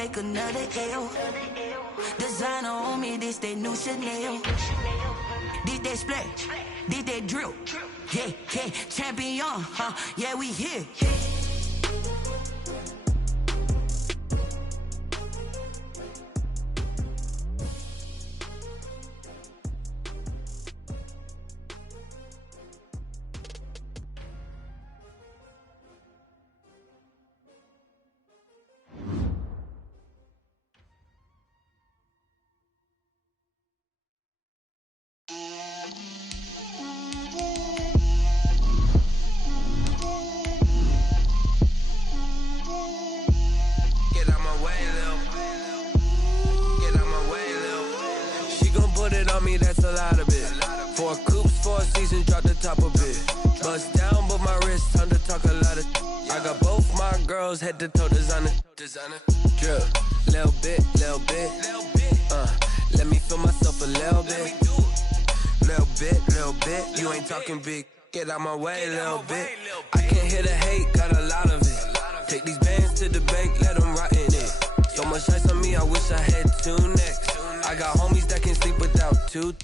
take another L. Designer on me, this they new Chanel. Did they split? Did they drill? Yeah, yeah, champion, huh? Yeah, we here. That's a lot of it. 4 coops, 4 seasons, drop the top a bit. Bust down, but my wrist, time to talk a lot of. I got both my girls head to toe designer. Drill, little bit. Let me feel myself a little bit. Little bit. You ain't talking big. Get out my way, little bit. I can't hear the hate, got a lot of it. Take these bands to the bank, let them rot in it. So much ice on me, I wish I had 2 necks. I got homies that can sleep without 2.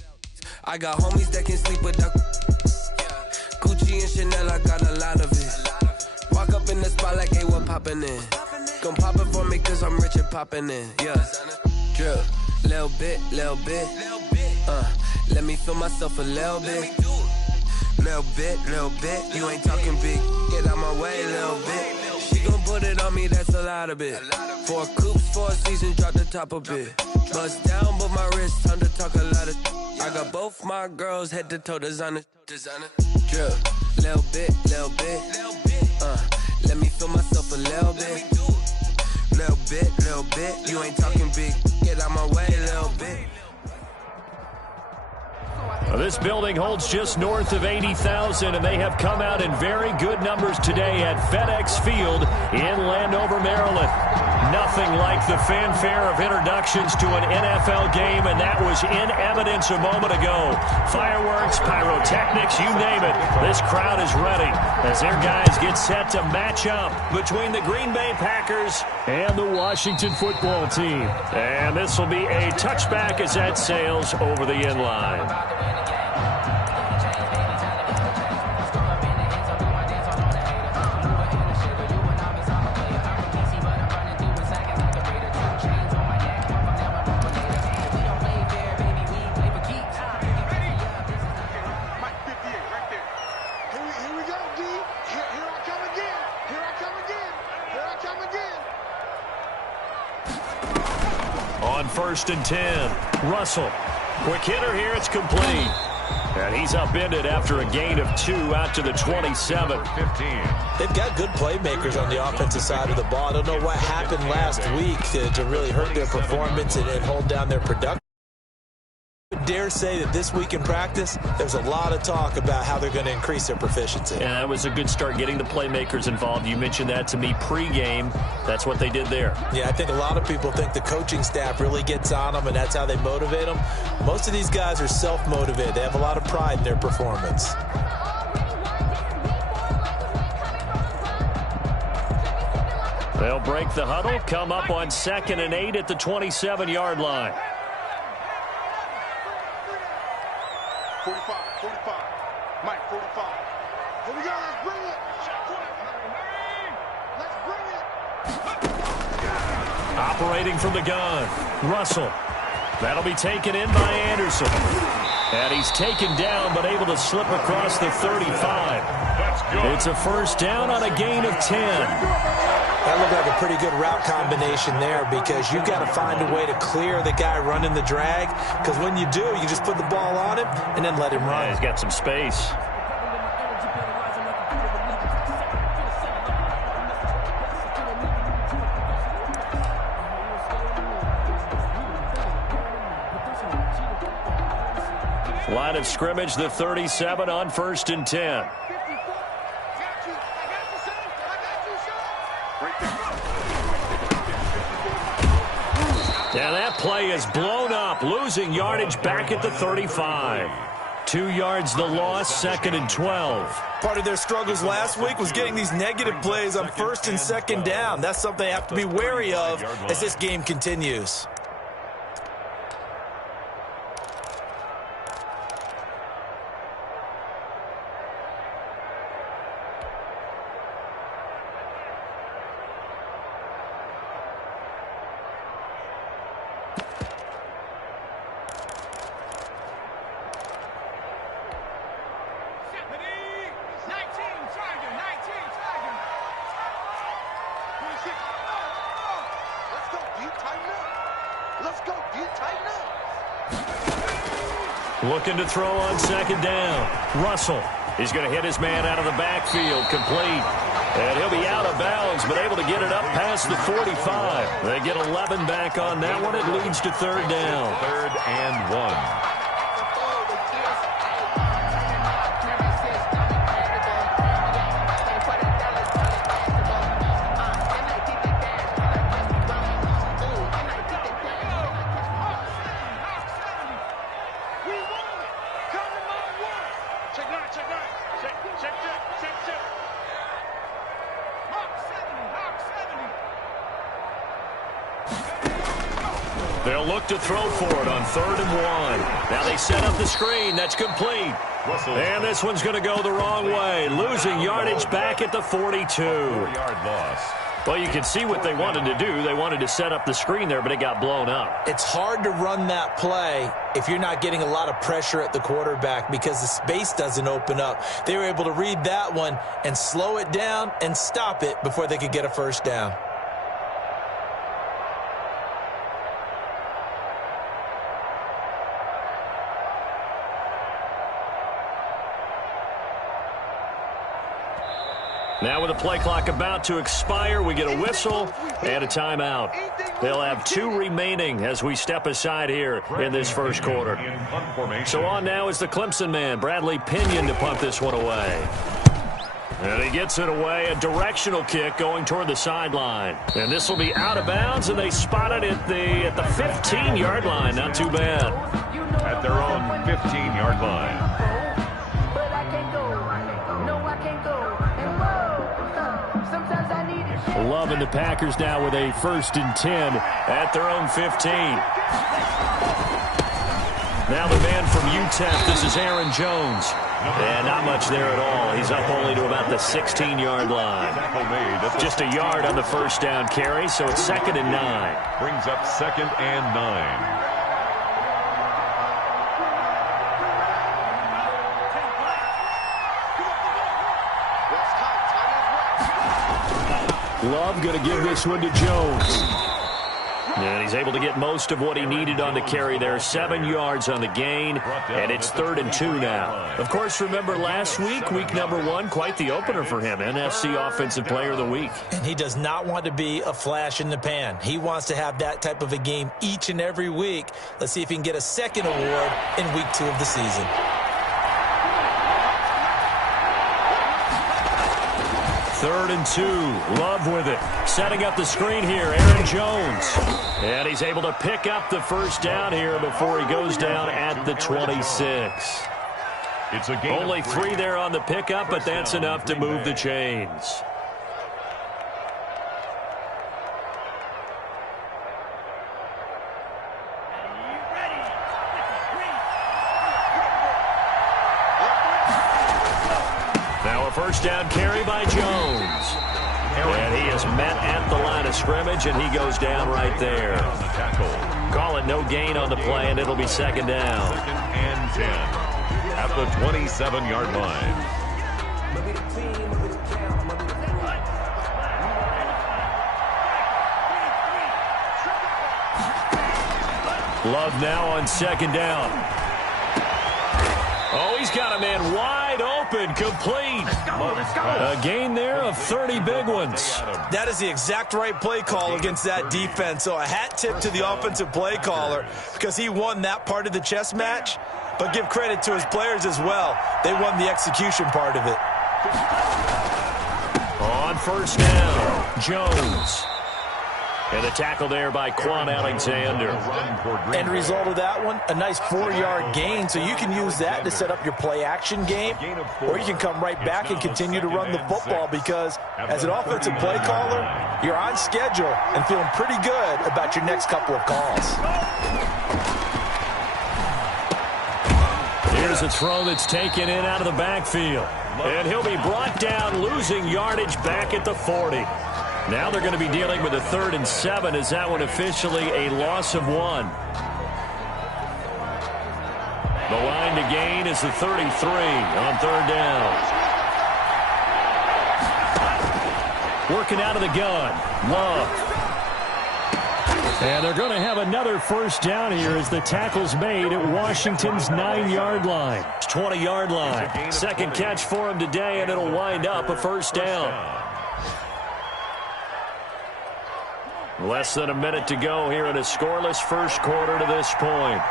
I got homies that can sleep without Gucci and Chanel, I got a lot of it. Walk up in the spot like, hey, what poppin' in? Gon' pop it for me cause I'm rich and poppin' in, yeah. Drill, little bit. Let me feel myself a little bit. Little bit. You ain't talking big, get out my way, little bit. She gon' put it on me, that's a lot of it. 4 coops, 4 seasons, drop the top a bit. Bust down, but my wrist, time to talk a lot of. I got both my girls head to toe designer. Drill, little bit. Let me feel myself a little bit. Little bit. You ain't talking big, get out my way, little bit. This building holds just north of 80,000, and they have come out in very good numbers today at FedEx Field in Landover, Maryland. Nothing like the fanfare of introductions to an NFL game, and that was in evidence a moment ago. Fireworks, pyrotechnics, you name it. This crowd is ready as their guys get set to match up between the Green Bay Packers and the Washington football team. And this will be a touchback as that sails over the end line. First and 10. Russell. Quick hitter here. It's complete. And he's upended after a gain of 2 out to the 27. 15. They've got good playmakers on the offensive side of the ball. I don't know what happened last week to really hurt their performance and hold down their production. I dare say that this week in practice, there's a lot of talk about how they're going to increase their proficiency. Yeah, that was a good start getting the playmakers involved. You mentioned that to me pregame. That's what they did there. Yeah, I think a lot of people think the coaching staff really gets on them, and that's how they motivate them. Most of these guys are self-motivated. They have a lot of pride in their performance. They'll break the huddle, come up on 2nd and 8 at the 27-yard line. 45. Mike, 45. Here we go, let's bring it. Operating from the gun, Russell. That'll be taken in by Anderson. And he's taken down, but able to slip across the 35. It's a first down on a gain of 10. That looked like a pretty good route combination there because you've got to find a way to clear the guy running the drag, because when you do, you just put the ball on him and then let him run. Yeah, he's got some space. Line of scrimmage, the 37 on 1st and 10. And that play is blown up, losing yardage back at the 35. 2 yards the loss, 2nd and 12. Part of their struggles last week was getting these negative plays on 1st and 2nd down. That's something they have to be wary of as this game continues. Looking to throw on 2nd down. Russell is going to hit his man out of the backfield, complete. And he'll be out of bounds, but able to get it up past the 45. They get 11 back on that one. It leads to 3rd down. 3rd and 1. They'll look to throw for it on 3rd and 1. Now they set up the screen. That's complete. And this one's going to go the wrong way. Losing yardage back at the 42. 4-yard loss. Well, you can see what they wanted to do. They wanted to set up the screen there, but it got blown up. It's hard to run that play if you're not getting a lot of pressure at the quarterback because the space doesn't open up. They were able to read that one and slow it down and stop it before they could get a 1st down. Now with the play clock about to expire, we get a whistle and a timeout. They'll have 2 remaining as we step aside here in this 1st quarter. So on now is the Clemson man, Bradley Pinion, to punt this one away. And he gets it away, a directional kick going toward the sideline. And this will be out of bounds, and they spot it at the 15-yard line. Not too bad. At their own 15-yard line. Loving the Packers now with a 1st and 10 at their own 15. Now the man from UTEP, this is Aaron Jones. And not much there at all. He's up only to about the 16-yard line. Just a yard on the 1st down carry, so it's 2nd and 9. Brings up 2nd and 9. Love going to give this one to Jones. And he's able to get most of what he needed on the carry there. 7 yards on the gain, and it's 3rd and 2 now. Of course, remember last week, week number 1, quite the opener for him. NFC Offensive Player of the Week. And he does not want to be a flash in the pan. He wants to have that type of a game each and every week. Let's see if he can get a 2nd award in week 2 of the season. Third and 2. Love with it. Setting up the screen here, Aaron Jones. And he's able to pick up the 1st down here before he goes down at the 26. It's a gain. Only 3 there on the pickup, but that's enough to move the chains. Now a 1st down carry by Jones. And he is met at the line of scrimmage, and he goes down right there. Call it no gain on the play, and it'll be 2nd down. 2nd and 10 at the 27-yard line. Love now on 2nd down. Oh, he's got a man wide open, complete. A gain there of 30 big ones. That is the exact right play call against that defense. So a hat tip to the offensive play caller because he won that part of the chess match. But give credit to his players as well. They won the execution part of it. On 1st down, Jones. And the tackle there by Quan Alexander. End result of that one, a nice 4-yard gain, so you can use that to set up your play-action game, or you can come right back and continue to run the football because as an offensive play caller, you're on schedule and feeling pretty good about your next couple of calls. Here's a throw that's taken in out of the backfield. And he'll be brought down, losing yardage back at the 40. Now they're going to be dealing with a 3rd and 7 as that one officially a loss of 1. The line to gain is the 33 on 3rd down. Working out of the gun, Love. And they're going to have another 1st down here as the tackle's made at Washington's 9-yard line. 20-yard line. 2nd catch for him today, and it'll wind up a 1st down. Less than a minute to go here in a scoreless 1st quarter to this point.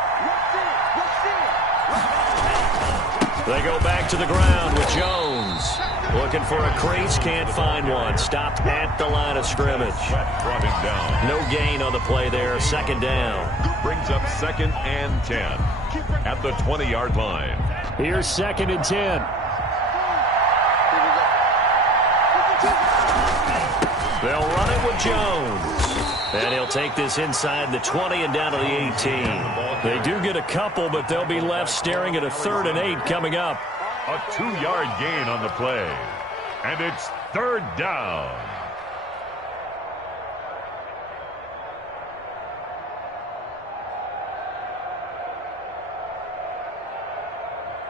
They go back to the ground with Jones. Looking for a crease, can't find one. Stopped at the line of scrimmage. Brought him down. No gain on the play there. 2nd down. Brings up 2nd and 10 at the 20-yard line. Here's 2nd and 10. They'll run it with Jones. And he'll take this inside the 20 and down to the 18. They do get a couple, but they'll be left staring at a 3rd and 8 coming up. A 2-yard gain on the play. And it's 3rd down.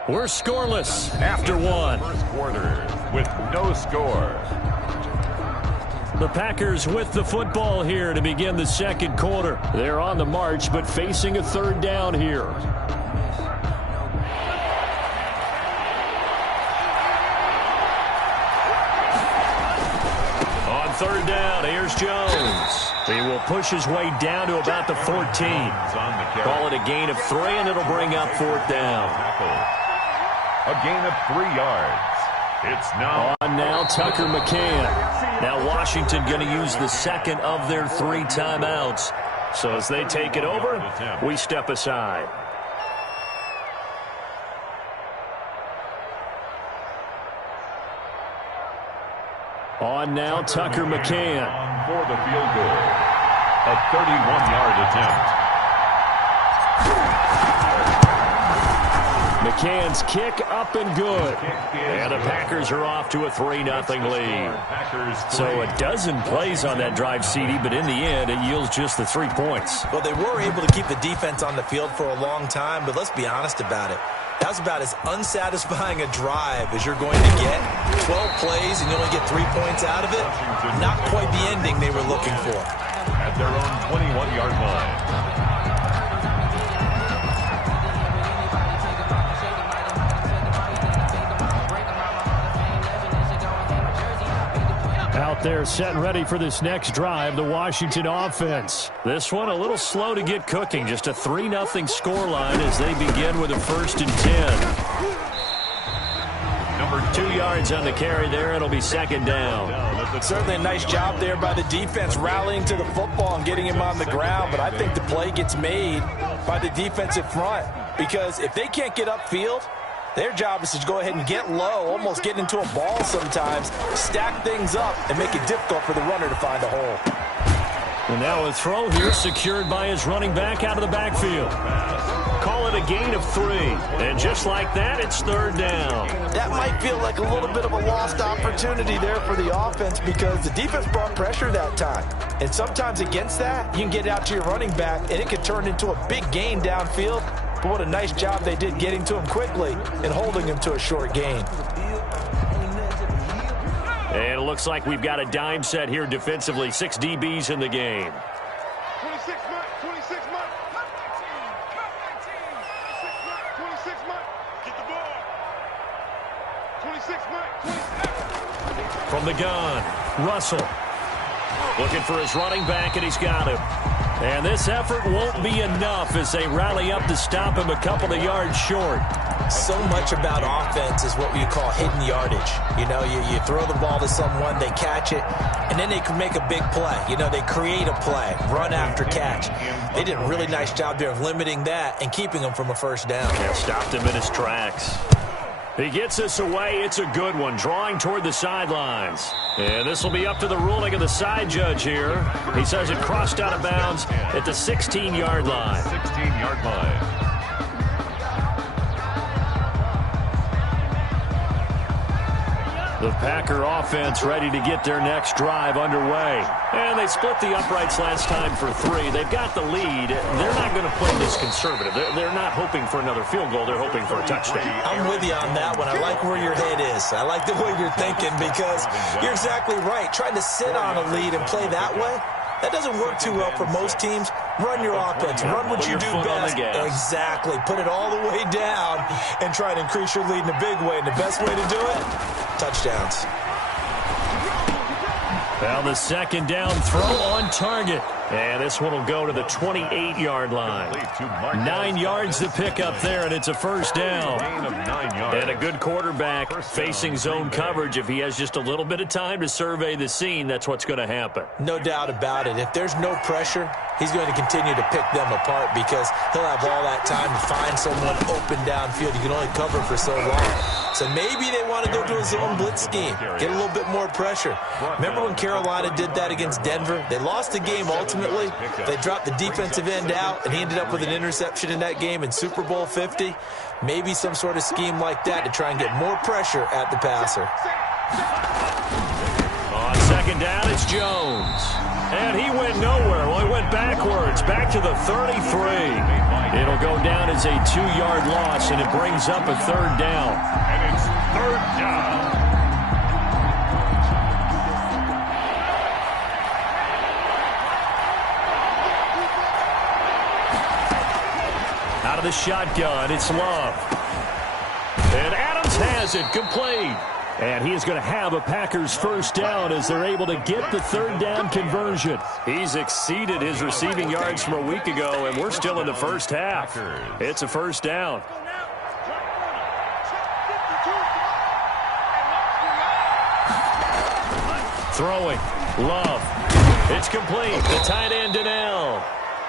We're scoreless after 1. 1st quarter with no score. The Packers with the football here to begin the 2nd quarter. They're on the march, but facing a 3rd down here. On 3rd down, here's Jones. He will push his way down to about the 14. Call it a gain of 3, and it'll bring up 4th down. A gain of 3 yards. It's now on now Tucker McCann. Now Washington going to use the 2nd of their 3 timeouts. So as they take it over, we step aside. On now Tucker McCann. For the field goal. A 31-yard attempt. McCann's kick up and good. And the Packers are off to a 3-0 lead. So a dozen plays on that drive, CD, but in the end, it yields just the 3 points. Well, they were able to keep the defense on the field for a long time, but let's be honest about it. That was about as unsatisfying a drive as you're going to get. 12 plays and you only get 3 points out of it. Not quite the ending they were looking for. At their own 21-yard line. Out there set and ready for this next drive, the Washington offense. This one a little slow to get cooking. Just a 3-0 scoreline as they begin with a 1st and 10. Number 2 yards on the carry there. It'll be 2nd down. Certainly a nice job there by the defense rallying to the football and getting him on the ground, but I think the play gets made by the defensive front because if they can't get upfield, their job is to go ahead and get low, almost get into a ball sometimes, stack things up, and make it difficult for the runner to find a hole. And now a throw here secured by his running back out of the backfield. Call it a gain of 3. And just like that, it's 3rd down. That might feel like a little bit of a lost opportunity there for the offense because the defense brought pressure that time. And sometimes against that, you can get out to your running back, and it could turn into a big gain downfield. But what a nice job they did getting to him quickly and holding him to a short gain. And it looks like we've got a dime set here defensively. 6 DBs in the game. 26 Mike, 26 Mike. 26 Mike. Get the ball. 26 Mike. From the gun, Russell. Looking for his running back, and he's got him. And this effort won't be enough as they rally up to stop him a couple of yards short. So much about offense is what we call hidden yardage. You know, you throw the ball to someone, they catch it, and then they can make a big play. You know, they create a play, run after catch. They did a really nice job there of limiting that and keeping him from a first down. Yeah, stopped him in his tracks. He gets this away. It's a good one, drawing toward the sidelines. And this will be up to the ruling of the side judge here. He says it crossed out of bounds at the 16-yard line. 16-yard line. The Packer offense ready to get their next drive underway. And they split the uprights last time for 3. They've got the lead. They're not going to play this conservative. They're not hoping for another field goal. They're hoping for a touchdown. I'm with you on that one. I like where your head is. I like the way you're thinking because you're exactly right. Trying to sit on a lead and play that way, that doesn't work too well for most teams. Run your offense. Run what you do best. Exactly. Put it all the way down and try to increase your lead in a big way. And the best way to do it, touchdowns. Well, the second down throw on target. And this one will go to the 28-yard line. 9 yards to pick up there, and it's a first down. And a good quarterback facing zone coverage. If he has just a little bit of time to survey the scene, that's what's going to happen. No doubt about it. If there's no pressure, he's going to continue to pick them apart because he'll have all that time to find someone open downfield. You can only cover for so long. So maybe they want to go to a zone blitz scheme, get a little bit more pressure. Remember when Carolina did that against Denver? They lost the game ultimately. They dropped the defensive end out, and he ended up with an interception in that game in Super Bowl 50. Maybe some sort of scheme like that to try and get more pressure at the passer. On second down, it's Jones. And he went nowhere. Well, he went backwards, back to the 33. It'll go down as a 2-yard loss, and it brings up a third down. And it's third down. Out of the shotgun, it's Love. And Adams has it, complete. And he is going to have a Packers first down as they're able to get the third down conversion. He's exceeded his receiving yards from a week ago, and we're still in the first half. It's a first down. Throwing, Love. It's complete. The tight end, Donnell.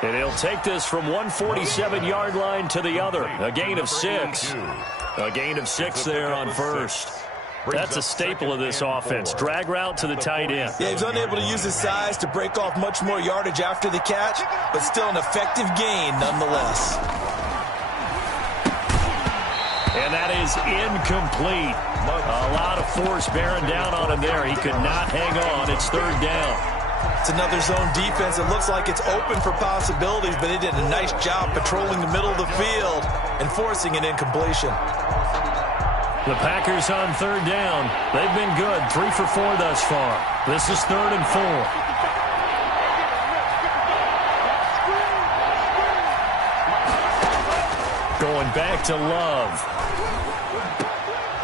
And he'll take this from 147-yard line to the other. A gain of 6. A gain of 6 there on first. That's a staple of this offense. Drag route to the tight end. Yeah, he's unable to use his size to break off much more yardage after the catch, but still an effective gain nonetheless. And that is incomplete. A lot of force bearing down on him there. He could not hang on. It's third down. It's another zone defense. It looks like it's open for possibilities, but they did a nice job patrolling the middle of the field and forcing an incompletion. The Packers on third down. They've been good. 3 for 4 thus far. This is 3rd and 4. Going back to Love.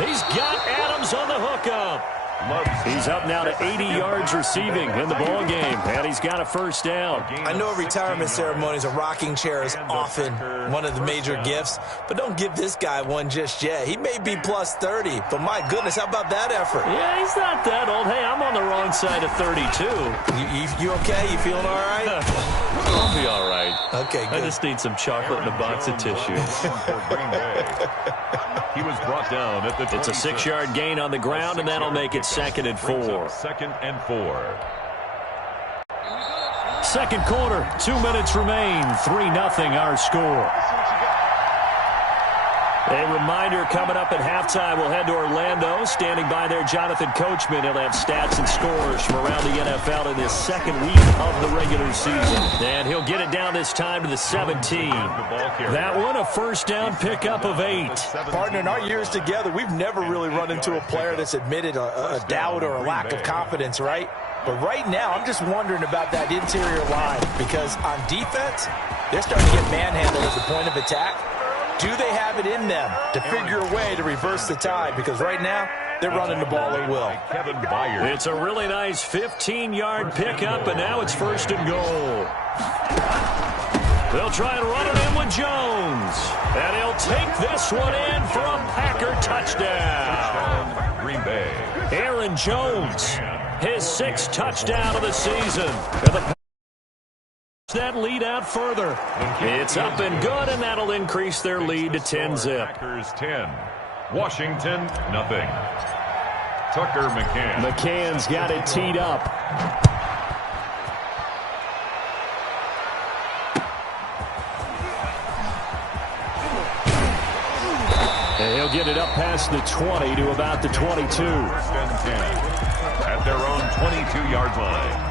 He's got Adams on the hookup. He's up now to 80 yards receiving in the ball game, and he's got a first down. I know retirement ceremonies, a rocking chair is often one of the major gifts, but don't give this guy one just yet. He may be plus 30, but my goodness, how about that effort? Yeah, he's not that old. Hey, I'm on the wrong side of 32. You okay? You feeling all right? I'll be all right. Okay, good. I just need some chocolate and a box of tissue. He was brought down at the 27. It's a 6-yard gain on the ground, and that'll make it 2nd and 4. 2nd and 4. Second quarter, 2 minutes remain. 3-0 our score. A reminder coming up at halftime, we'll head to Orlando. Standing by there, Jonathan Coachman. He'll have stats and scores from around the NFL in his second week of the regular season. And he'll get it down this time to the 17. That one, a first down pickup of 8. Partner, in our years together, we've never really run into a player that's admitted a doubt or a lack of confidence, right? But right now, I'm just wondering about that interior line because on defense, they're starting to get manhandled at the point of attack. Do they have it in them to figure a way to reverse the tide? Because right now, they're running the ball at will. Kevin Byard. It's a really nice 15-yard pickup, and now it's 1st and goal. They'll try and run it in with Jones. And he'll take this one in for a Packer touchdown. Green Bay. Aaron Jones, his 6th touchdown of the season. And the Packers that lead out further. It's up and good, and that'll increase their lead to 10-zip. Packers 10. Washington, nothing. Tucker McCann. McCann's got it teed up. And he'll get it up past the 20 to about the 22. 1st and 10 at their own 22-yard line.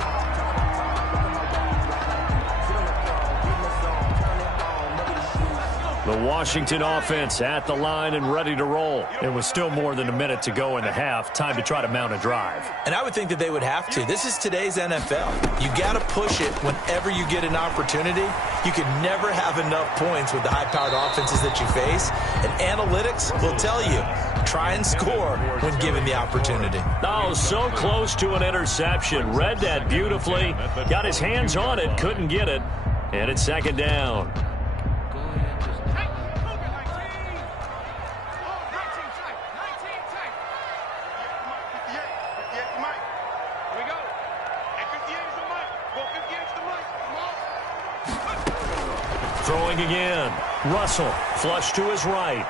The Washington offense at the line and ready to roll. There was still more than a minute to go in the half. Time to try to mount a drive. And I would think that they would have to. This is today's NFL. You got to push it whenever you get an opportunity. You can never have enough points with the high-powered offenses that you face. And analytics will tell you, try and score when given the opportunity. Oh, so close to an interception. Read that beautifully. Got his hands on it, couldn't get it. And it's 2nd down. Throwing again. Russell, flush to his right.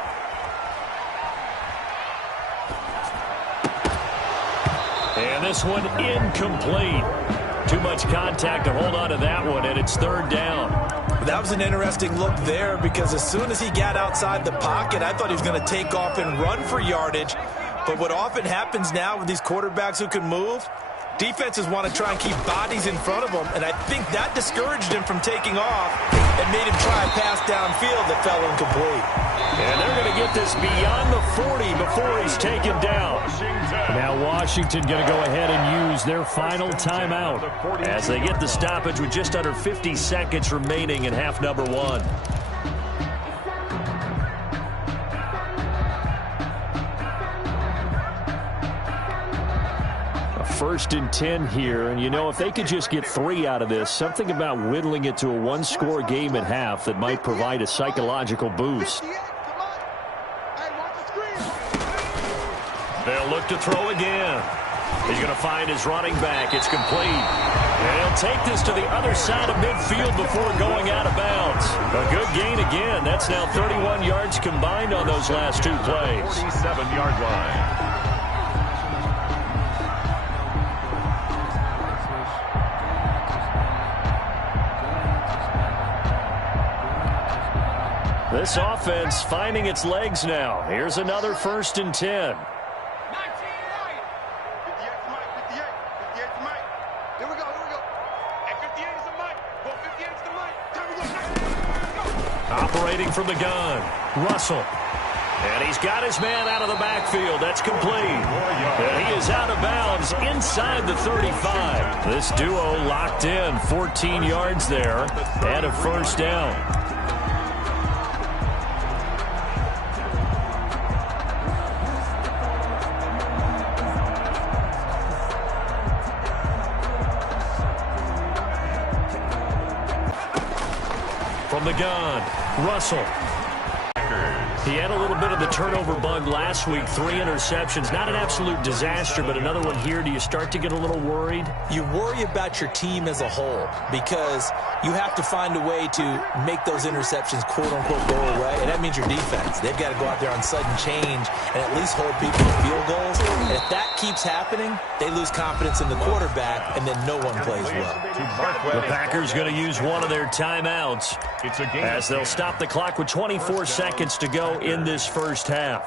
And this one incomplete. Too much contact to hold on to that one, and it's 3rd down. That was an interesting look there because as soon as he got outside the pocket, I thought he was going to take off and run for yardage. But what often happens now with these quarterbacks who can move, defenses want to try and keep bodies in front of them, and I think that discouraged him from taking off and made him try a pass downfield that fell incomplete. And they're going to get this beyond the 40 before he's taken down. Now Washington going to go ahead and use their final timeout as they get the stoppage with just under 50 seconds remaining in half number 1. 1st and 10 here, and you know, if they could just get 3 out of this, something about whittling it to a 1-score game at half that might provide a psychological boost. They'll look to throw again. He's going to find his running back. It's complete. And he'll take this to the other side of midfield before going out of bounds. A good gain again. That's now 31 yards combined on those last 2 plays. 47-yard line. This offense finding its legs now. Here's another 1st and 10. Operating from the gun, Russell. And he's got his man out of the backfield. That's complete. And he is out of bounds inside the 35. This duo locked in, 14 yards there, and a 1st down. From the gun, Russell. He had a little bit of the turnover bug last week, 3 interceptions. Not an absolute disaster, but another one here. Do you start to get a little worried? You worry about your team as a whole because you have to find a way to make those interceptions, quote-unquote, go away, and that means your defense. They've got to go out there on sudden change and at least hold people to field goals. And if that keeps happening, they lose confidence in the quarterback, and then no one plays well. The Packers going to use one of their timeouts as they'll stop the clock with 24 seconds to go in this 1st half.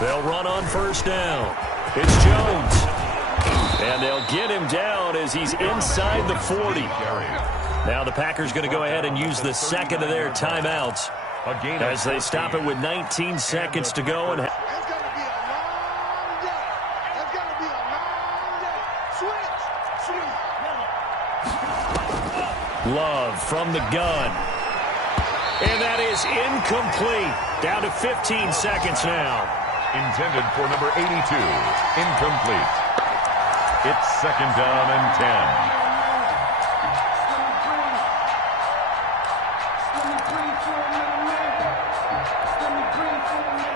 They'll run on 1st down. It's Jones. And they'll get him down as he's inside the 40. Now the Packers going to go ahead and use the 2nd of their timeouts as they stop it with 19 seconds to go. And Love from the gun. And that is incomplete. Down to 15 seconds now. Intended for number 82. Incomplete. It's second down and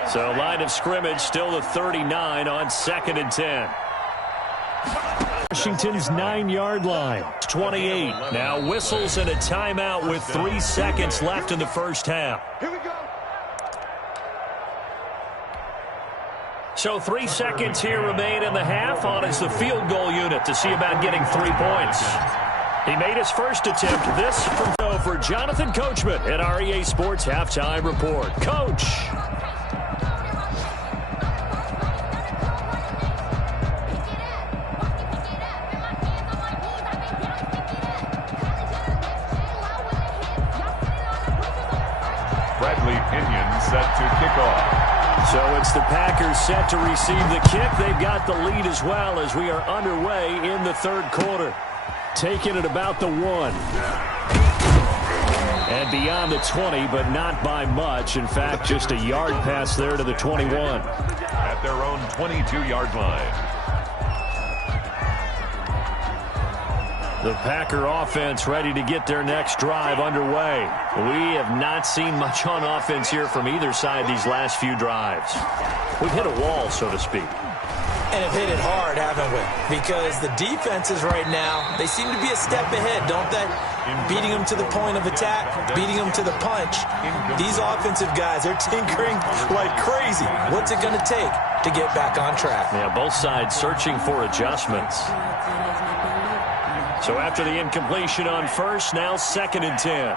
10. So line of scrimmage still the 39 on 2nd and 10. Washington's 9-yard line. 28. Now whistles and a timeout with 3 seconds left in the first half. Here we go. So 3 seconds here remain in the half. On is the field goal unit to see about getting 3 points. He made his first attempt. This from for Jonathan Coachman at our EA Sports Halftime Report. Coach. Set to kick off. So it's the Packers set to receive the kick. They've got the lead as well as we are underway in the third quarter. Taking it about the 1. And beyond the 20, but not by much. In fact, just a yard pass there to the 21. At their own 22-yard line. The Packer offense ready to get their next drive underway. We have not seen much on offense here from either side these last few drives. We've hit a wall, so to speak. And have hit it hard, haven't we? Because the defenses right now, they seem to be a step ahead, don't they? Beating them to the point of attack, beating them to the punch. These offensive guys, they're tinkering like crazy. What's it going to take to get back on track? Yeah, both sides searching for adjustments. So after the incompletion on first, now 2nd and 10.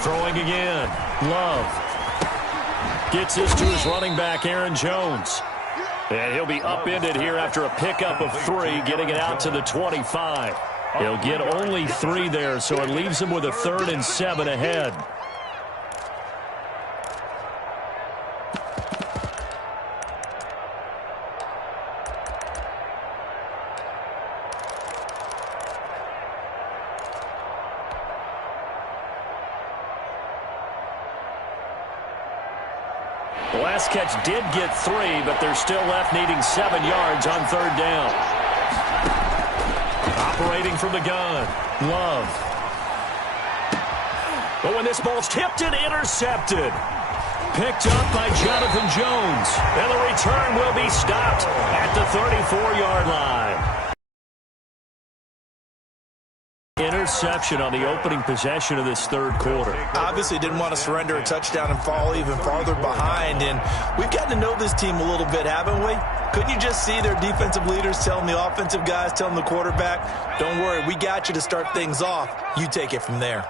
Throwing again. Love. Gets this to his running back, Aaron Jones. And he'll be upended here after a pickup of 3, getting it out to the 25. He'll get only 3 there, so it leaves him with a 3rd and 7 ahead. The last catch did get 3, but they're still left needing 7 yards on 3rd down. Operating from the gun, Love. But when this ball's tipped and intercepted. Picked up by Jonathan Jones. And the return will be stopped at the 34-yard line. Interception on the opening possession of this third quarter. Obviously didn't want to surrender a touchdown and fall even farther behind. And we've gotten to know this team a little bit, haven't we? Couldn't you just see their defensive leaders telling the offensive guys, telling the quarterback, don't worry, we got you to start things off. You take it from there.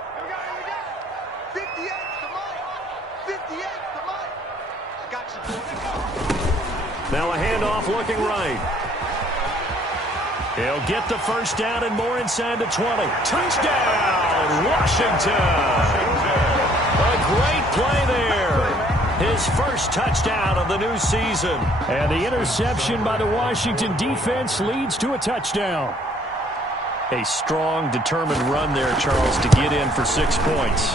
Now a handoff looking right. He'll get the first down and more inside the 20. Touchdown, Washington. A great play there. His first touchdown of the new season. And the interception by the Washington defense leads to a touchdown. A strong, determined run there, Charles, to get in for 6 points.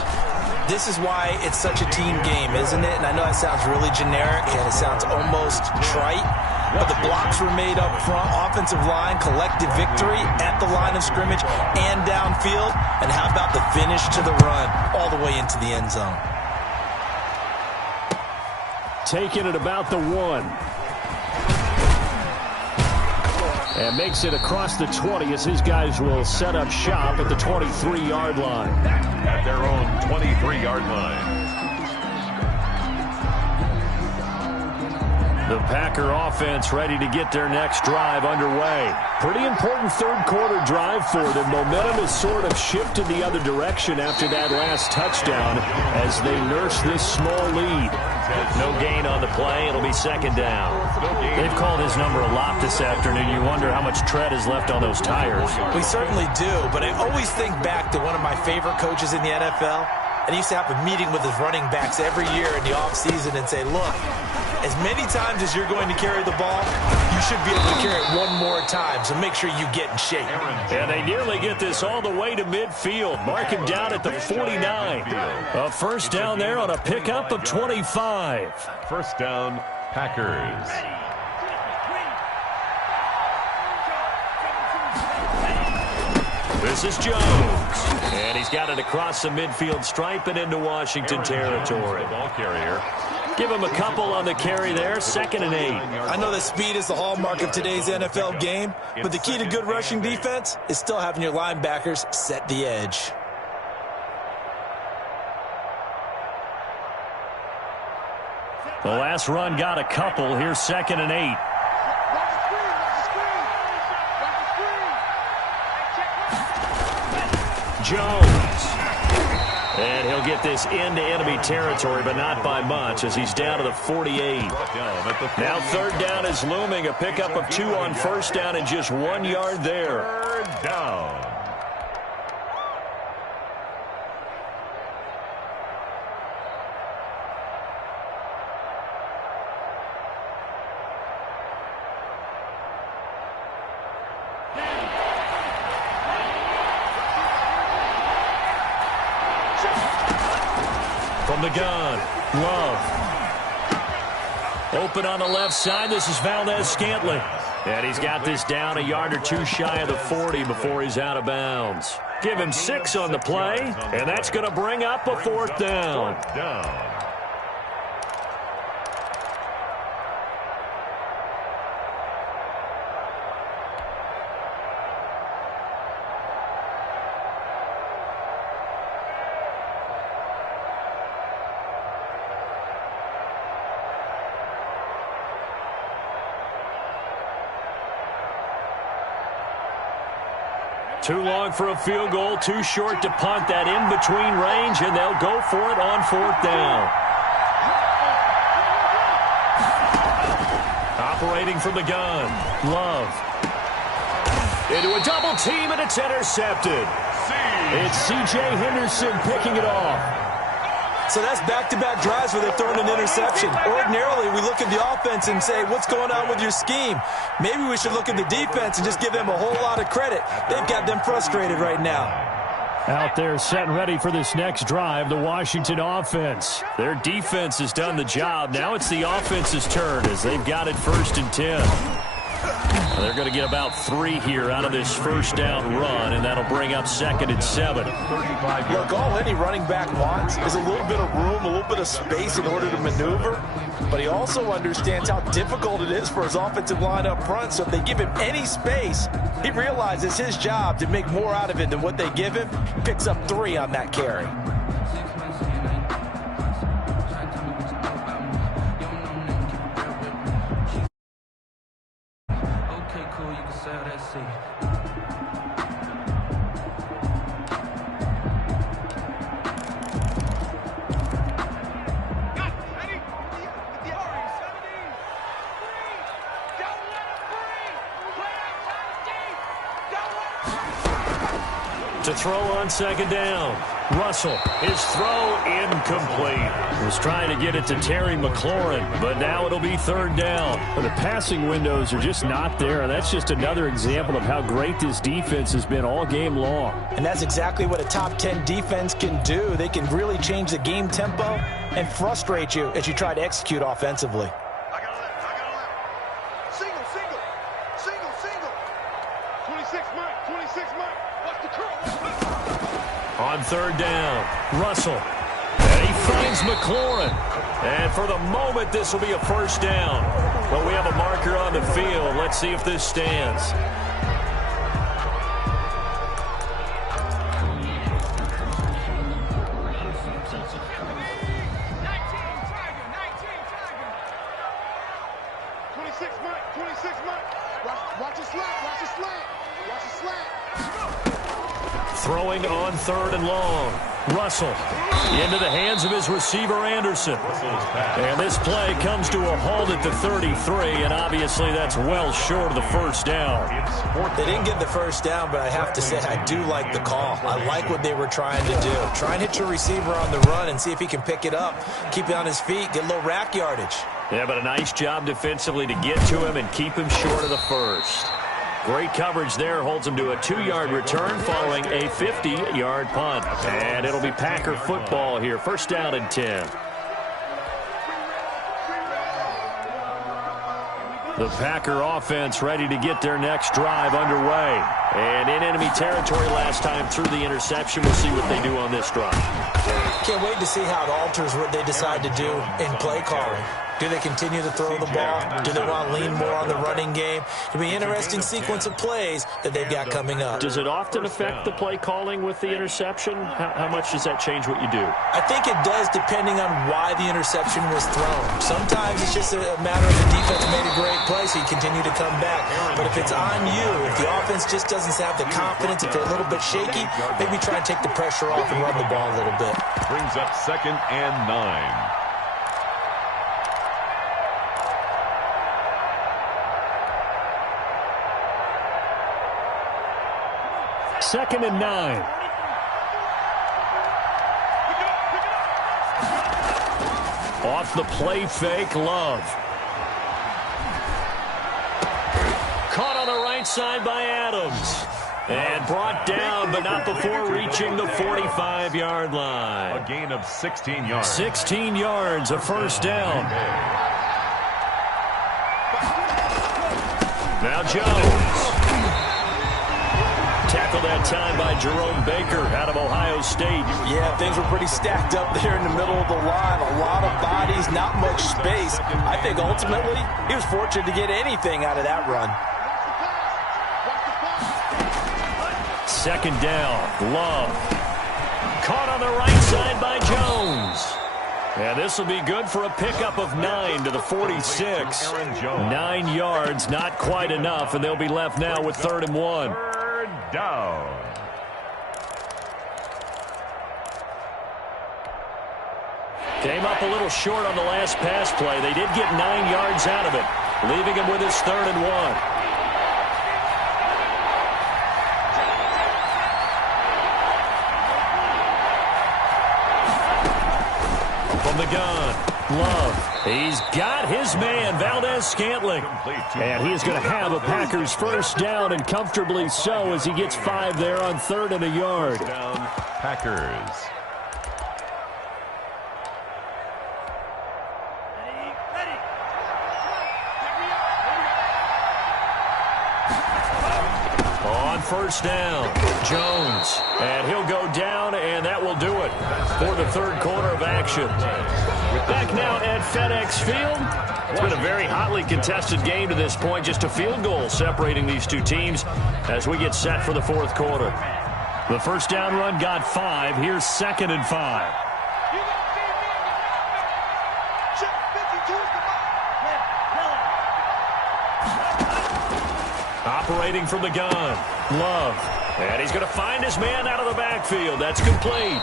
This is why it's such a team game, isn't it? And I know that sounds really generic and it sounds almost trite, but the blocks were made up front, offensive line, collective victory at the line of scrimmage and downfield. And how about the finish to the run all the way into the end zone? Taking it about the 1. And makes it across the 20 as his guys will set up shop at the 23-yard line. At their own 23-yard line. The Packer offense ready to get their next drive underway. Pretty important third quarter drive for them. Momentum has sort of shifted the other direction after that last touchdown as they nurse this small lead. No gain on the play. It'll be second down. They've called his number a lot this afternoon. You wonder how much tread is left on those tires. We certainly do, but I always think back to one of my favorite coaches in the NFL. And he used to have a meeting with his running backs every year in the offseason and say, look, As many times as you're going to carry the ball, you should be able to carry it one more time, so make sure you get in shape. And they nearly get this all the way to midfield. Mark him down at the 49. A first down there on a pickup of 25. First down, Packers. This is Jones. And he's got it across the midfield stripe and into Washington territory. Ball carrier. Give him a couple on the carry there, 2nd and 8. I know that speed is the hallmark of today's NFL game, but the key to good rushing defense is still having your linebackers set the edge. The last run got a couple. Here's 2nd and 8. Jones. And he'll get this into enemy territory, but not by much, as he's down to the 48. Now 3rd down is looming. A pickup of 2 on first down and just 1 yard there. 3rd down. From the gun, Love. Open on the left side. This is Valdez-Scantling. And he's got this down a yard or 2 shy of the 40 before he's out of bounds. Give him 6 on the play, and that's going to bring up a 4th down. 4th down. Too long for a field goal, too short to punt. That in between range, and they'll go for it on 4th down. Operating from the gun, Love. Into a double team, and it's intercepted. It's C.J. Henderson picking it off. So that's back-to-back drives where they're throwing an interception. Ordinarily, we look at the offense and say, what's going on with your scheme? Maybe we should look at the defense and just give them a whole lot of credit. They've got them frustrated right now. Out there set and ready for this next drive, the Washington offense. Their defense has done the job. Now it's the offense's turn as they've got it 1st and 10. They're going to get about 3 here out of this first down run, and that'll bring up 2nd and 7. Look, all any running back wants is a little bit of room, a little bit of space in order to maneuver, but he also understands how difficult it is for his offensive line up front, so if they give him any space, he realizes his job to make more out of it than what they give him. Picks up 3 on that carry. To throw on 2nd down. Russell, his throw incomplete. Was trying to get it to Terry McLaurin, but now it'll be 3rd down. The passing windows are just not there, and that's just another example of how great this defense has been all game long. And that's exactly what a top 10 defense can do. They can really change the game tempo and frustrate you as you try to execute offensively. I got a left. Single. 26 Mike. Watch the curl. On 3rd down, Russell. And he finds McLaurin. And for the moment, this will be a 1st down. But we have a marker on the field. Let's see if this stands. Throwing on 3rd and long. Russell into the hands of his receiver, Anderson. And this play comes to a halt at the 33, and obviously that's well short of the 1st down. They didn't get the 1st down, but I have to say I do like the call. I like what they were trying to do. Try and hit your receiver on the run and see if he can pick it up, keep it on his feet, get a little rack yardage. Yeah, but a nice job defensively to get to him and keep him short of the first. Great coverage there, holds him to a 2-yard return following a 50-yard punt. And it'll be Packer football here, first down and 10. The Packer offense ready to get their next drive underway. And in enemy territory last time through the interception. We'll see what they do on this drive. Can't wait to see how it alters what they decide to do in play calling. Do they continue to throw the ball? Do they want to lean more on the running game? It'll be an interesting sequence of plays that they've got coming up. Does it often affect the play calling with the interception? How much does that change what you do? I think it does, depending on why the interception was thrown. Sometimes it's just a matter of the defense made a great play, so you continue to come back. But if it's on you, if the offense just doesn't have the confidence, if they're a little bit shaky, maybe try and take the pressure off and run the ball a little bit. Brings up 2nd and 9. Second and 9. Off the play fake, Love. Caught on the right side by Adams. And brought down, but not before reaching the 45-yard line. A gain of 16 yards. 16 yards, a first down. Now Jones. Tackled that time by Jerome Baker out of Ohio State. Yeah, things were pretty stacked up there in the middle of the line. A lot of bodies, not much space. I think ultimately he was fortunate to get anything out of that run. Second down, Love. Caught on the right side by Jones. And this will be good for a pickup of 9 to the 46. 9 yards, not quite enough, and they'll be left now with 3rd and 1. Down. Came up a little short on the last pass play. They did get 9 yards out of it, leaving him with his 3rd and 1. From the gun, Love. He's got his man, Valdez-Scantling. And he is going to have a Packers first down, and comfortably so, as he gets 5 there on 3rd and a yard. Down, Packers. On first down, Jones. And he'll go down, and that will do it for the 3rd quarter of action. Back now at FedEx Field. It's been a very hotly contested game to this point. Just a field goal separating these two teams as we get set for the 4th quarter. The first down run got 5. Here's 2nd and 5. Operating from the gun, Love. And he's going to find his man out of the backfield. That's complete.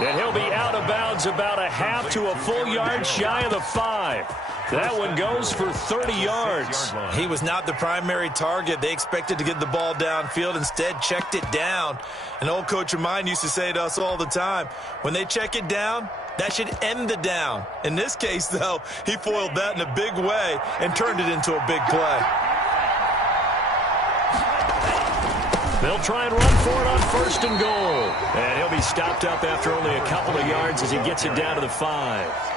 And he'll be out of bounds about a half to a full yard shy of the 5. That one goes for 30 yards. He was not the primary target. They expected to get the ball downfield. Instead, checked it down. An old coach of mine used to say to us all the time, when they check it down, that should end the down. In this case, though, he foiled that in a big way and turned it into a big play. They'll try and run for it on 1st and goal. And he'll be stopped up after only a couple of yards as he gets it down to the 5.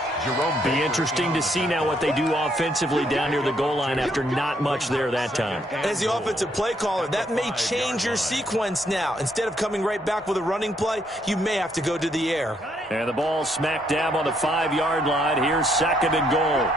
Be interesting to see now what they do offensively down near the goal line after not much there that time. As the offensive play caller, that may change your sequence now. Instead of coming right back with a running play, you may have to go to the air. And the ball smack dab on the 5-yard line. Here's 2nd and goal.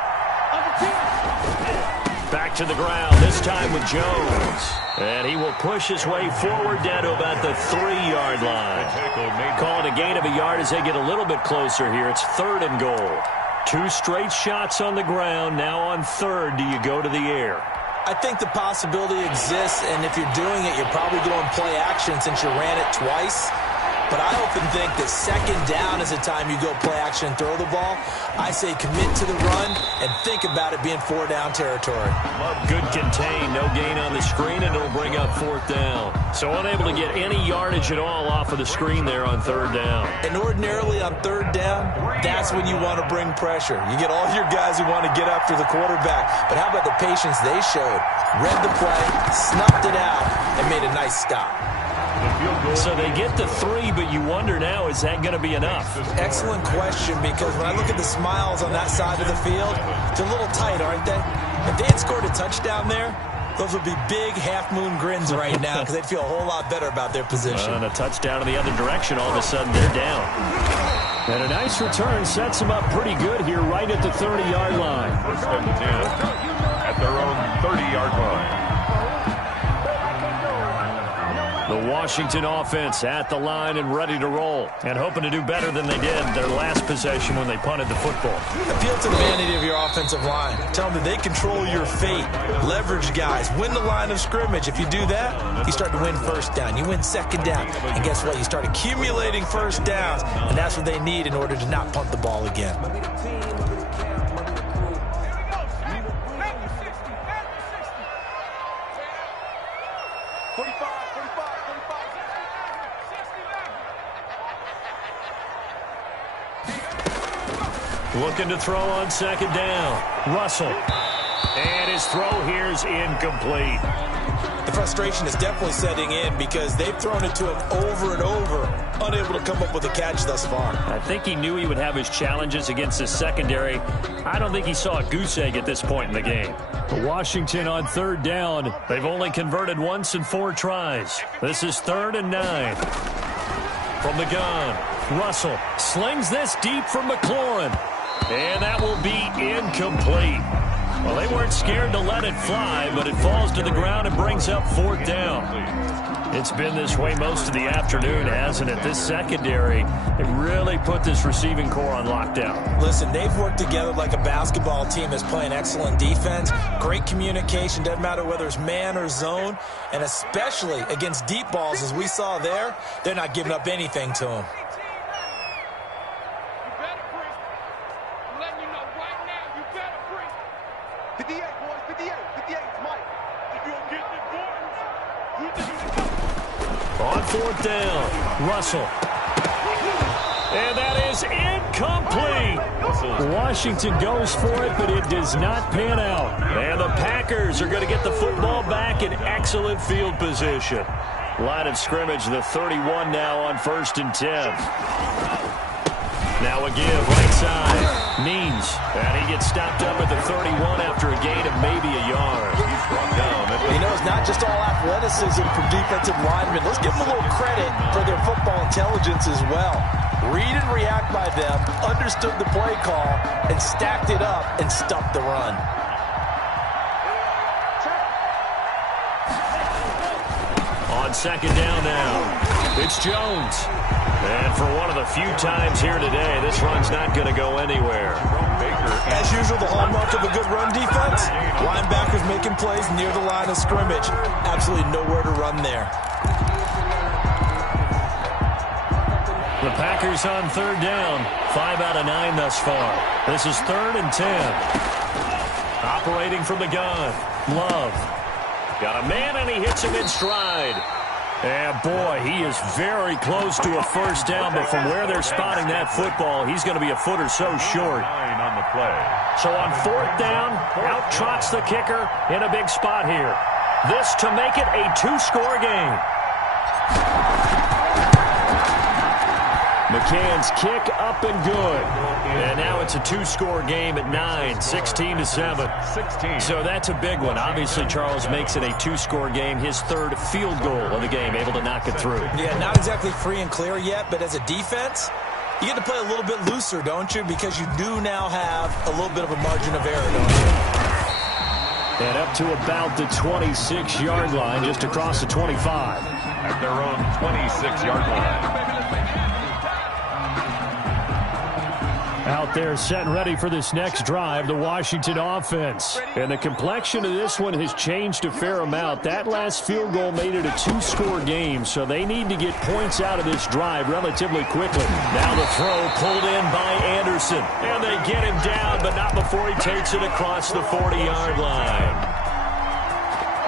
Back to the ground, this time with Jones. And he will push his way forward down to about the 3-yard line. Calling a gain of a yard as they get a little bit closer here. It's 3rd and goal. 2 straight shots on the ground. Now on 3rd, do you go to the air? I think the possibility exists, and if you're doing it, you're probably going play action since you ran it twice. but I often think that second down is the time you go play action and throw the ball. I say commit to the run and think about it being 4-down territory. Good contain, no gain on the screen, and it'll bring up 4th down. So unable to get any yardage at all off of the screen there on 3rd down. And ordinarily on 3rd down, that's when you want to bring pressure. You get all your guys who want to get after the quarterback. But how about the patience they showed? Read the play, snuffed it out, and made a nice stop. So they get the 3, but you wonder now, is that going to be enough? Excellent question, because when I look at the smiles on that side of the field, they're a little tight, aren't they? If they had scored a touchdown there, those would be big half-moon grins right now because they'd feel a whole lot better about their position. And a touchdown in the other direction, all of a sudden they're down. And a nice return sets them up pretty good here right at the 30-yard line. 1st and 10 at their own 30-yard line. The Washington offense at the line and ready to roll, and hoping to do better than they did their last possession when they punted the football. Appeal to the vanity of your offensive line. Tell them that they control your fate. Leverage guys. Win the line of scrimmage. If you do that, you start to win 1st down. You win 2nd down. And guess what? You start accumulating 1st downs, and that's what they need in order to not punt the ball again. Looking to throw on 2nd down. Russell. And his throw here is incomplete. The frustration is definitely setting in because they've thrown it to him over and over, unable to come up with a catch thus far. I think he knew he would have his challenges against his secondary. I don't think he saw a goose egg at this point in the game. Washington on 3rd down. They've only converted once in 4 tries. This is 3rd and 9. From the gun, Russell slings this deep from McLaurin. And that will be incomplete. Well, they weren't scared to let it fly, but it falls to the ground and brings up 4th down. It's been this way most of the afternoon, hasn't it? This secondary, it really put this receiving core on lockdown. Listen, they've worked together like a basketball team that's playing excellent defense. Great communication, doesn't matter whether it's man or zone. And especially against deep balls, as we saw there, they're not giving up anything to them. On 4th down, Russell. And that is incomplete. Washington goes for it, but it does not pan out. And the Packers are going to get the football back in excellent field position. Line of scrimmage, the 31 now on 1st and 10. Now a give, right side. Means. And he gets stopped up at the 31 after a gain of maybe a yard. He's brought down. You know, it's not just all athleticism from defensive linemen. Let's give them a little credit for their football intelligence as well. Read and react by them, understood the play call, and stacked it up and stuffed the run. On 2nd down now, it's Jones. And for one of the few times here today, this run's not going to go anywhere. As usual, the hallmark of a good run defense, linebackers making plays near the line of scrimmage. Absolutely nowhere to run there. The Packers on 3rd down, 5 out of 9 thus far. This is 3rd and 10. Operating from the gun, Love. Got a man and he hits him in stride. And boy, he is very close to a 1st down, but from where they're spotting that football, he's going to be a foot or so short. On the play. So on 4th down, out trots the kicker in a big spot here. This to make it a 2-score game. McCann's kick up and good. And now it's a 2-score game at 9, 16-7. So that's a big one. Obviously, Charles makes it a 2-score game. His 3rd field goal of the game, able to knock it through. Yeah, not exactly free and clear yet, but as a defense, you get to play a little bit looser, don't you? Because you do now have a little bit of a margin of error, don't you? And up to about the 26-yard line, just across the 25. At their own 26-yard line. Out there set and ready for this next drive, the Washington offense. And the complexion of this one has changed a fair amount. That last field goal made it a 2-score game, so they need to get points out of this drive relatively quickly. Now the throw pulled in by Anderson. And they get him down, but not before he takes it across the 40-yard line.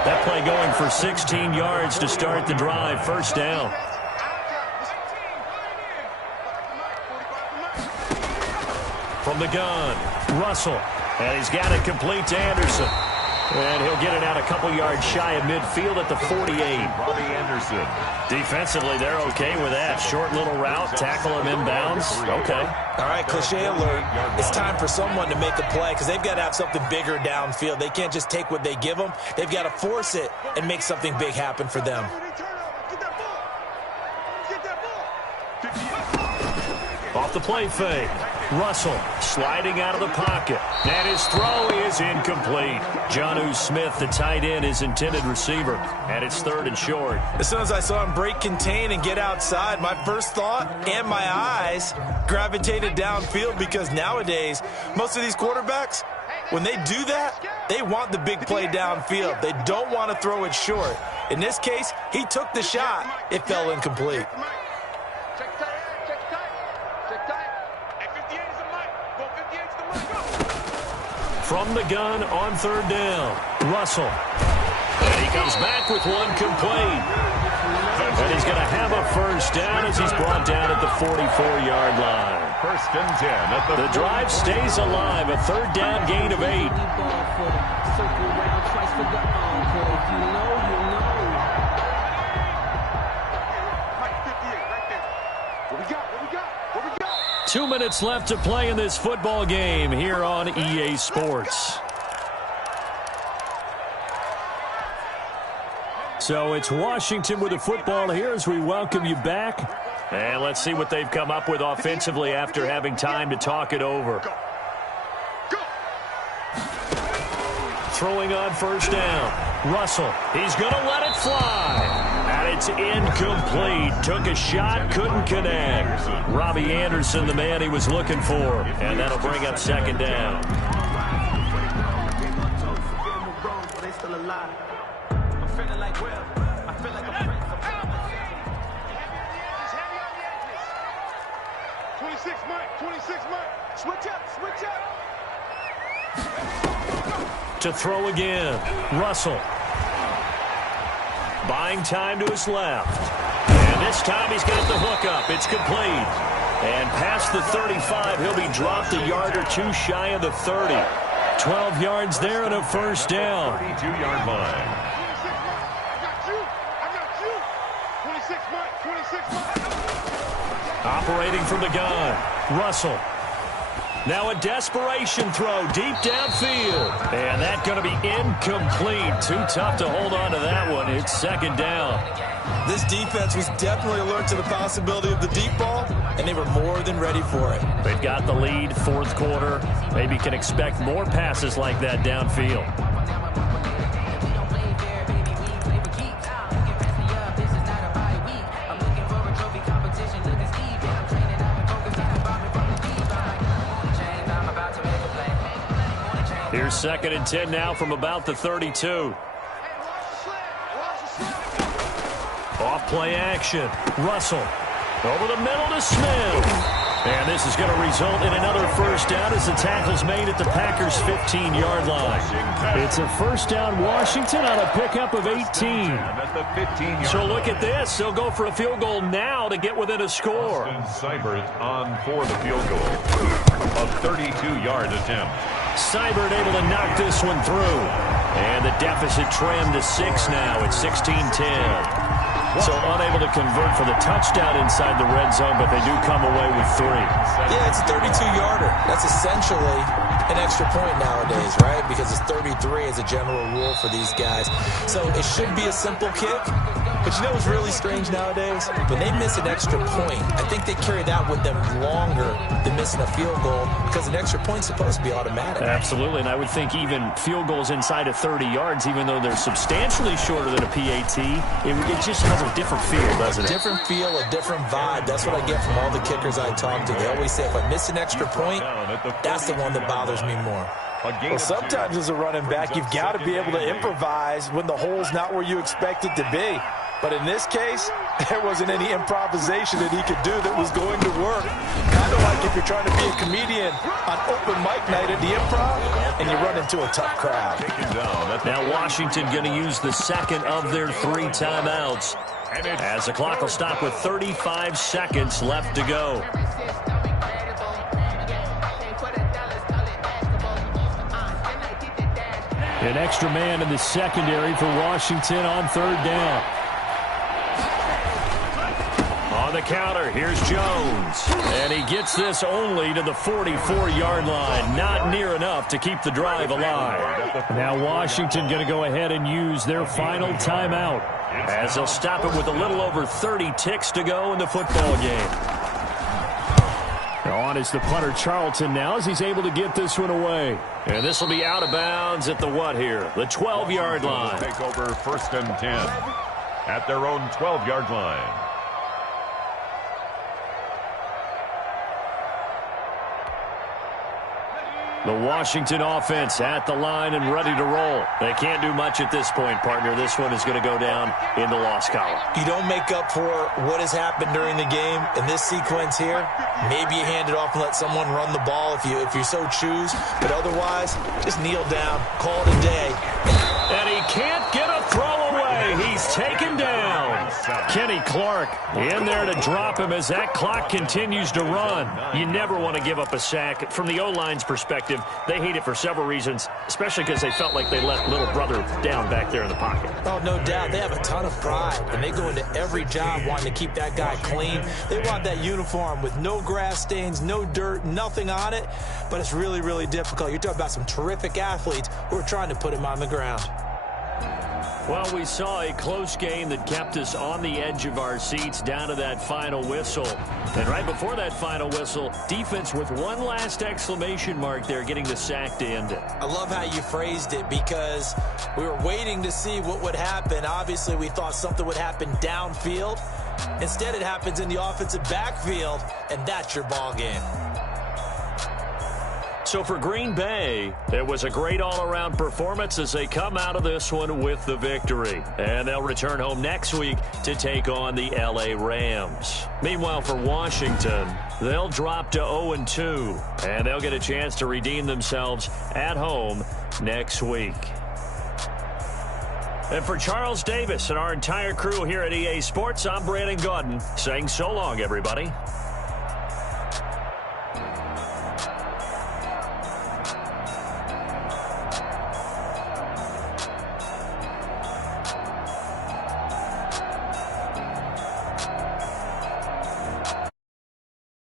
That play going for 16 yards to start the drive. First down. From the gun, Russell. And he's got it complete to Anderson. And he'll get it out a couple yards shy of midfield at the 48. Robbie Anderson. Defensively, they're okay with that. Short little route, tackle him inbounds. Okay. All right, cliche alert. It's time for someone to make a play because they've got to have something bigger downfield. They can't just take what they give them. They've got to force it and make something big happen for them. Off the play fake. Russell sliding out of the pocket. And his throw is incomplete. Jonnu Smith, the tight end, his intended receiver. And it's 3rd and short. As soon as I saw him break contain and get outside, my first thought and my eyes gravitated downfield because nowadays, most of these quarterbacks, when they do that, they want the big play downfield. They don't want to throw it short. In this case, he took the shot. It fell incomplete. From the gun on 3rd down, Russell. And he comes back with one complete. And he's going to have a first down as he's brought down at the 44-yard line. 1st and 10 at the drive stays alive, a 3rd down gain of 8. What we got? 2 minutes left to play in this football game here on EA Sports. So it's Washington with the football here as we welcome you back. And let's see what they've come up with offensively after having time to talk it over. Throwing on 1st down. Russell, he's going to let it fly. And it's incomplete. Took a shot, couldn't connect. Robbie Anderson, the man he was looking for. And that'll bring up 2nd down. To throw again. Russell. Buying time to his left. And this time he's got the hook up. It's complete. And past the 35, he'll be dropped a yard or two shy of the 30. 12 yards there and a first down. 32-yard line. Operating from the gun. Russell. Now a desperation throw deep downfield. And that's going to be incomplete. Too tough to hold on to that one. It's 2nd down. This defense was definitely alert to the possibility of the deep ball, and they were more than ready for it. They've got the lead, 4th quarter. Maybe can expect more passes like that downfield. Here's 2nd and 10 now from about the 32. Off play action. Russell over the middle to Smith. And this is going to result in another first down as the tackle's made at the Packers' 15-yard line. It's a first down Washington on a pickup of 18. So look at this. They'll go for a field goal now to get within a score. Seibert on for the field goal. A 32-yard attempt. Seibert able to knock this one through. And the deficit trimmed to 6 now. It's 16-10. So unable to convert for the touchdown inside the red zone, but they do come away with 3. Yeah, it's a 32-yarder. That's essentially an extra point nowadays, right? Because it's 33 as a general rule for these guys. So it should be a simple kick, But you know what's really strange nowadays? When they miss an extra point, I think they carry that with them longer than missing a field goal because an extra point's supposed to be automatic. Absolutely, and I would think even field goals inside of 30 yards, even though they're substantially shorter than a PAT, it just has a different feel, doesn't it? A different feel, a different vibe. That's what I get from all the kickers I talk to. They always say if I miss an extra point, that's the one that bothers me more. Well, sometimes as a running back, you've got to be able to improvise when the hole's not where you expect it to be. But in this case, there wasn't any improvisation that he could do that was going to work. Kind of like if you're trying to be a comedian on open mic night at the Improv and you run into a tough crowd. Now Washington going to use the second of their 3 timeouts as the clock will stop with 35 seconds left to go. An extra man in the secondary for Washington on 3rd down. On the counter, here's Jones. And he gets this only to the 44-yard line. Not near enough to keep the drive alive. Now Washington going to go ahead and use their final timeout as they'll stop it with a little over 30 ticks to go in the football game. On is the punter Charlton now as he's able to get this one away. And this will be out of bounds at the what here? The 12-yard line. Take over 1st and 10 at their own 12-yard line. The Washington offense at the line and ready to roll. They can't do much at this point, partner. This one is going to go down in the loss column. You don't make up for what has happened during the game in this sequence here. Maybe you hand it off and let someone run the ball if you so choose. But otherwise, just kneel down, call it a day. And he can't get a throw away. He's taken down. Kenny Clark in there to drop him as that clock continues to run. You never want to give up a sack. From the O-line's perspective, they hate it for several reasons, especially because they felt like they let little brother down back there in the pocket. Oh, no doubt. They have a ton of pride, and they go into every job wanting to keep that guy clean. They want that uniform with no grass stains, no dirt, nothing on it, but it's really, really difficult. You're talking about some terrific athletes who are trying to put him on the ground. Well, we saw a close game that kept us on the edge of our seats down to that final whistle. And right before that final whistle, defense with one last exclamation mark there, getting the sack to end it. I love how you phrased it because we were waiting to see what would happen. Obviously, we thought something would happen downfield. Instead, it happens in the offensive backfield, and that's your ball game. So for Green Bay, it was a great all-around performance as they come out of this one with the victory. And they'll return home next week to take on the LA Rams. Meanwhile, for Washington, they'll drop to 0-2, and they'll get a chance to redeem themselves at home next week. And for Charles Davis and our entire crew here at EA Sports, I'm Brandon Gaudin saying so long, everybody.